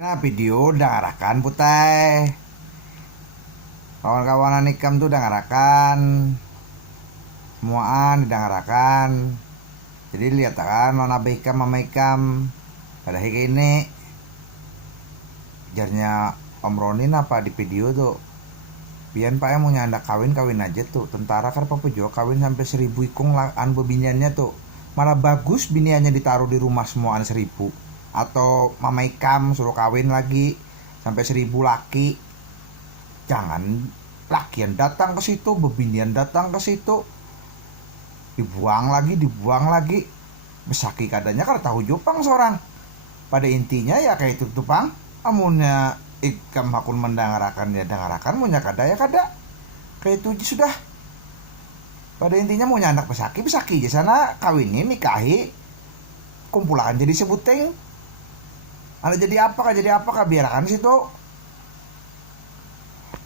Nah, video udah ngarakan putai. Kawan-kawanan ikam tuh udah ngarakan. Semuaan udah ngarakan. Jadi lihat kan nona ikam mama ikam pada kayak ini. Jarnya Om Ronin apa di video tuh. Pian pak yang mau nyanda kawin aja tuh. Tentara kan papa juga kawin sampai 1000 ikung an bebiniannya tuh. Malah bagus biniannya ditaruh di rumah semuaan 1000. Atau mama ikam suruh kawin lagi sampai 1000 laki. Jangan lakian datang ke situ, bebinian datang ke situ, dibuang lagi. Besaki kadanya kan tahu Jepang seorang. Pada intinya ya kayak itu tuh pang. Amunnya ikam hakun mendangarakan ya dangarakan, munya kada ya kada. Kayak itu sudah. Pada intinya mau anak besaki di sana kawinin nikahi kumpulakan jadi sebuteng. Ada jadi apa kah biarkan situ